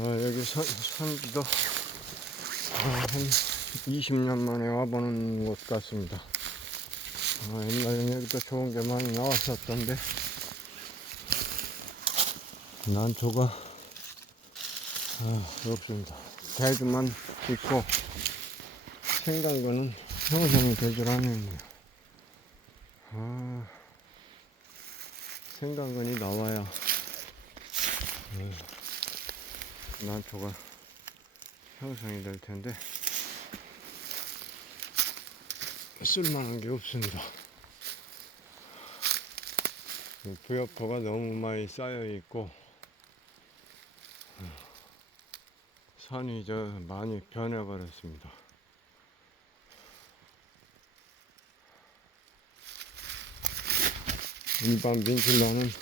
아, 여기 산, 산기도 아, 한 20년 만에 와보는 곳 같습니다. 아, 옛날엔 여기도 좋은 게 많이 나왔었던데, 난초가, 아, 없습니다. 개주만 있고, 생강거는 형성이 되질 않네요. 아, 생강건이 나와야, 네, 난초가 형성이 될 텐데, 쓸만한 게 없습니다. 이 부엽토가 너무 많이 쌓여 있고, 산이 저 많이 변해버렸습니다. 일반 민출라는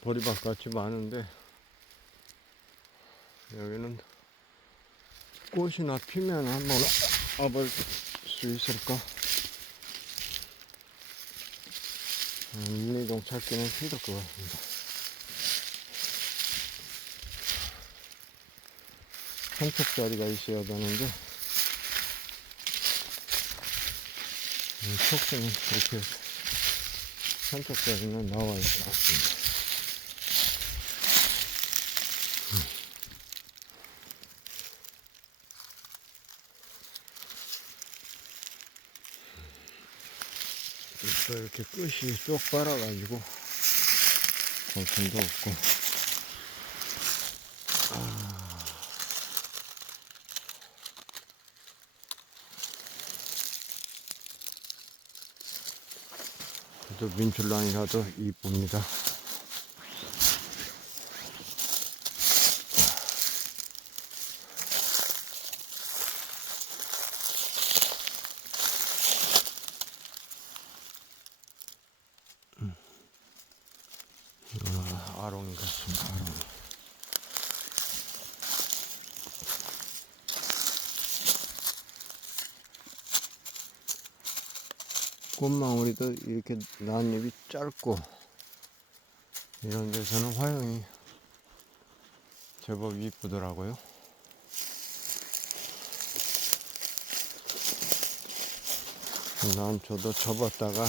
보리밭 같이 많은데, 여기는 꽃이나 피면 한번 와볼 수 있을까? 일리동 찾기는 힘들 것 같습니다. 한쪽 자리가 있어야 되는데, 이 속성은 이렇게 한쪽 자리는 나와 있지 않습니다. 또 이렇게 끝이 쪽 빨아가지고 골품도 없고 그래도 민출랑이라도 이쁩니다. 아, 아롱이 같습니다. 아롱이. 꽃망울이도 이렇게 나뭇잎이 짧고 이런 데서는 화형이 제법 이쁘더라고요. 난 저도 접었다가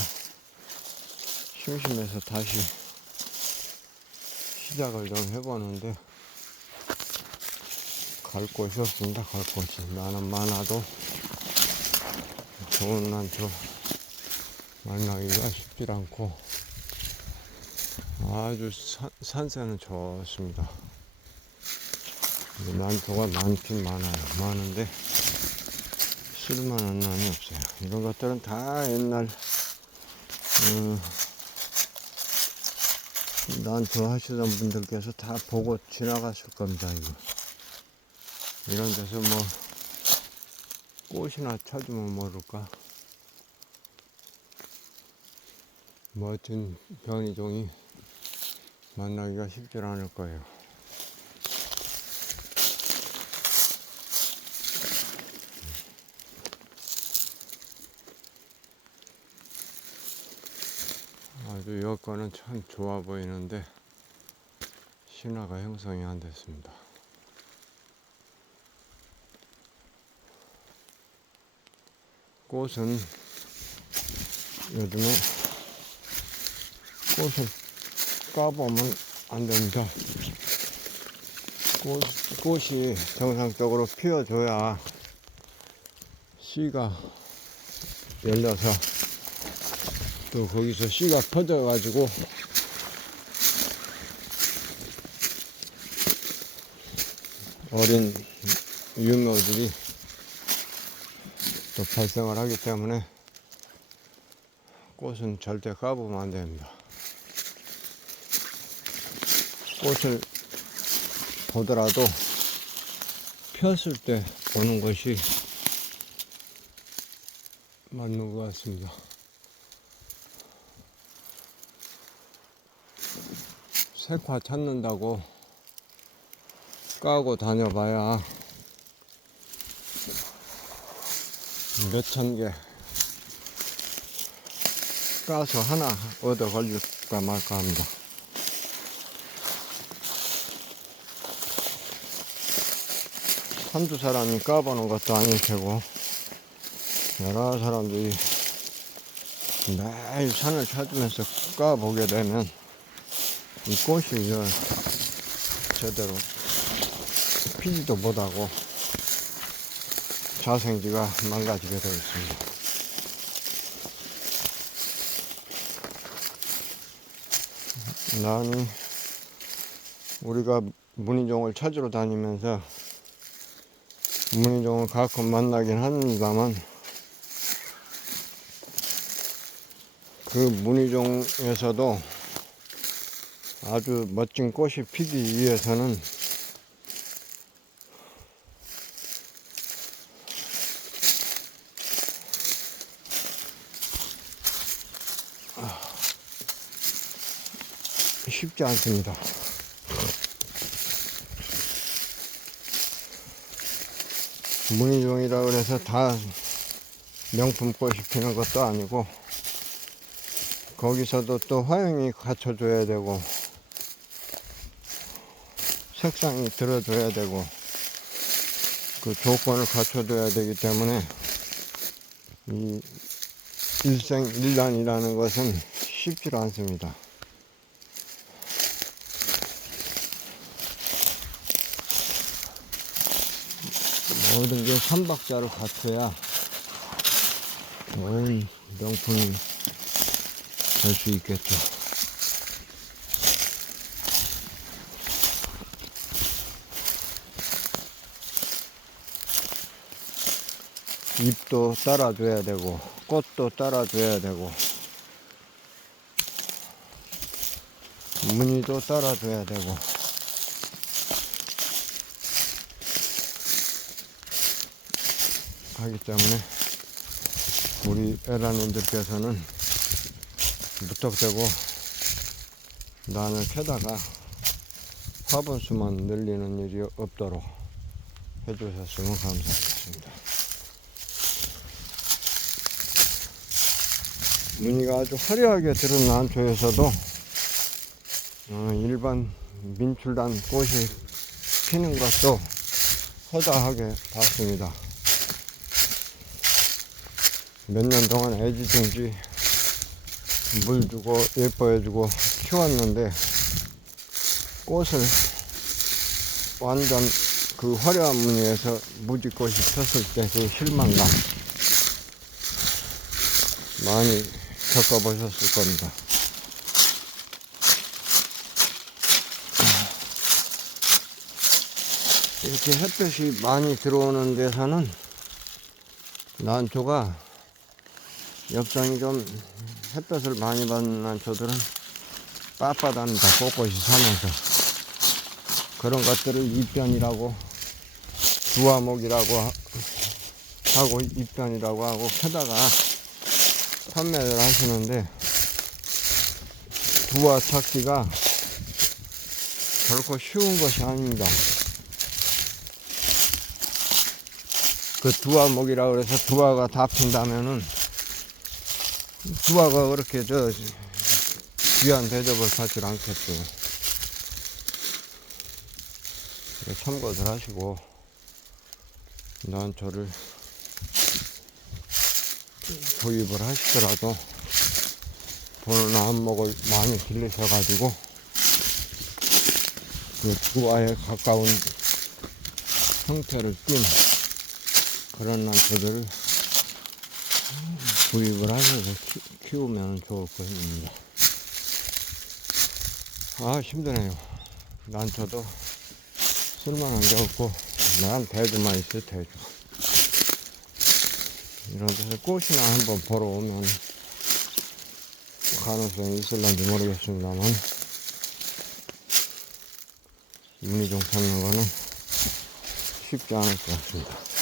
심심해서 다시 시작을 좀 해보는데 갈 곳이 없습니다. 갈 곳이 나는 많아도 좋은 난초 만나기가 쉽지 않고 아주 산, 산세는 좋습니다. 난초가 많긴 많아요. 많은데 쓸만한 난이 없어요. 이런 것들은 다 옛날 음, 난초 하시던 분들께서 다 보고 지나갔을 겁니다. 이거 이런 데서 뭐 꽃이나 찾으면 모를까. 멋진 변이종이 만나기가 쉽지 않을 거예요. 아주 여건은 참 좋아 보이는데 신화가 형성이 안 됐습니다. 꽃은 요즘에 꽃을 까보면 안 됩니다. 꽃, 꽃이 정상적으로 피어줘야 씨가 열려서 또 거기서 씨가 퍼져가지고 어린 유묘들이 또 발생을 하기 때문에 꽃은 절대 까보면 안 됩니다. 꽃을 보더라도 폈을 때 보는 것이 맞는 것 같습니다. 색화 찾는다고 까고 다녀봐야 몇 천 개 까서 하나 얻어 걸릴까 말까 합니다. 한두 사람이 까보는 것도 아닐 테고, 여러 사람들이 매일 산을 찾으면서 까보게 되면, 이 꽃이 저 제대로 피지도 못하고, 자생지가 망가지게 되어 있습니다. 나는 우리가 문희종을 찾으러 다니면서 문희종을 가끔 만나긴 합니다만 그 문희종에서도 아주 멋진 꽃이 피기 위해서는 쉽지 않습니다. 문희종이라 그래서 다 명품 꽃이 피는 것도 아니고 거기서도 또 화형이 갖춰줘야 되고 색상이 들어줘야 되고 그 조건을 갖춰줘야 되기 때문에 이 일생 일란이라는 것은 쉽지 않습니다. 모든 게 삼박자를 갖춰야 온 명품이 될 수 있겠죠. 잎도 따라줘야 되고 꽃도 따라줘야 되고 무늬도 따라줘야 되고 하기 때문에 우리 에라님들께서는 무턱대고 난을 캐다가 화분수만 늘리는 일이 없도록 해주셨으면 감사하겠습니다. 무늬가 아주 화려하게 들은 난초에서도 어, 일반 민출단 꽃이 피는 것도 허다하게 봤습니다. 몇 년 동안 애지 중지 물 주고 예뻐해 주고 키웠는데 꽃을 완전 그 화려한 무늬에서 무지꽃이 폈을 때 그 실망감 많이 겪어보셨을 겁니다. 이렇게 햇볕이 많이 들어오는 데서는 난초가 엽장이 좀 햇볕을 많이 받는 난초들은 빳빳합니다. 꼿꼿이 사면서 그런 것들을 입변이라고 두화목이라고 하- 하고 입변이라고 하고 캐다가 판매를 하시는데 두화 찾기가 결코 쉬운 것이 아닙니다. 그 두화목이라 그래서 두화가 다 핀다면은 두화가 그렇게 저 귀한 대접을 받질 않겠죠. 네, 참고들 하시고 난초를 구입을 하시더라도 보는 안목을 많이 길르셔가지고 그 두화에 가까운 형태를 띈 그런 난초들을 구입을 하셔서 키, 키우면 좋을 것입니다. 아 힘드네요. 난초도 쓸만한 게 없고 난 대두만 있어 대두. 이런 데서 꽃이나 한번 보러 오면 가능성이 있을런지 모르겠습니다만 문의종 찾는 거는 쉽지 않을 것 같습니다.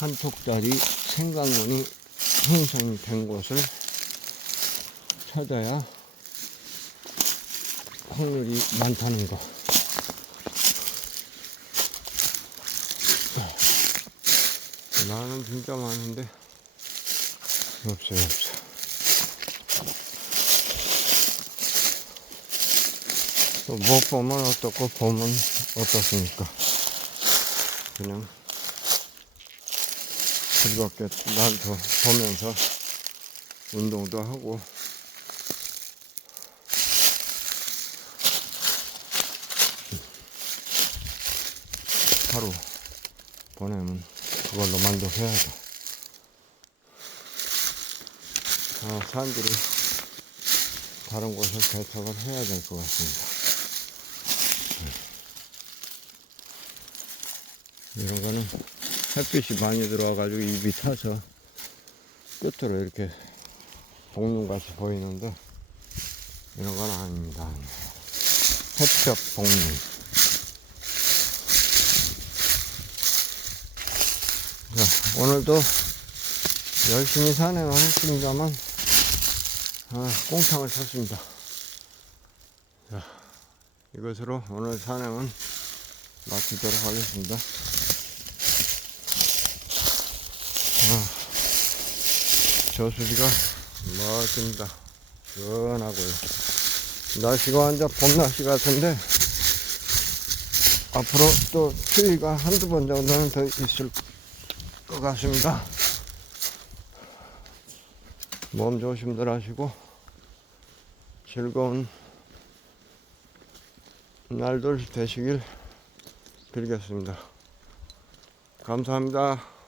한 톡짜리 생강문이 형성이 된 곳을 찾아야 확률이 많다는 거. 나는 진짜 많은데 없어요 없어. 또못 보면 어떻고 보면 어떻습니까? 그냥 즐겁게 날도 보면서 운동도 하고 하루 보내면 그걸로 만족해야죠. 아, 사람들이 다른 곳에 개척을 해야 될 것 같습니다. 이런 거는 햇빛이 많이 들어와가지고 입이 타서 끝으로 이렇게 복륜같이 보이는데 이런 건 아닙니다. 햇볕 복륜. 자, 오늘도 열심히 산행을 했습니다만, 아, 꽁창을 쳤습니다. 자, 이것으로 오늘 산행은 마치도록 하겠습니다. 저 수지가 멋집니다. 시원하고요. 날씨가 완전 봄 날씨 같은데, 앞으로 또 추위가 한두 번 정도는 더 있을 것 같습니다. 몸 조심들 하시고 즐거운 날들 되시길 빌겠습니다. 감사합니다.